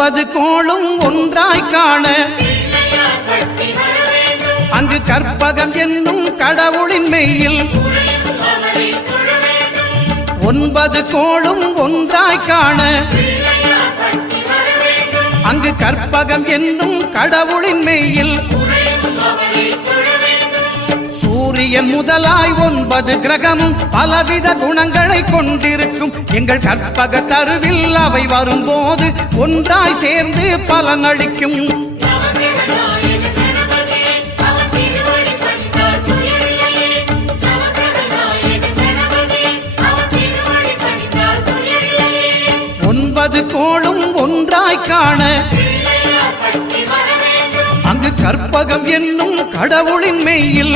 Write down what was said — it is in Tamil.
9 கோளும் ஒன்றாய் காண அங்கு கற்பகம் என்னும் கடவுளின் மெய்யில் 9 கோளும் ஒன்றாய் காண அங்கு கற்பகம் என்னும் கடவுளின் மெய்யில் சூரியன் முதலாய் 9 கிரகமும் பலவித குணங்களை கொண்டிருக்கும் எங்கள் கற்பக தருவில் அவை வரும்போது ஒன்றாய் சேர்ந்து பலனளிக்கும். கோளும் ஒன்றாய் காண அங்கு கற்பகம் என்னும் கடவுளின் மெய்யில்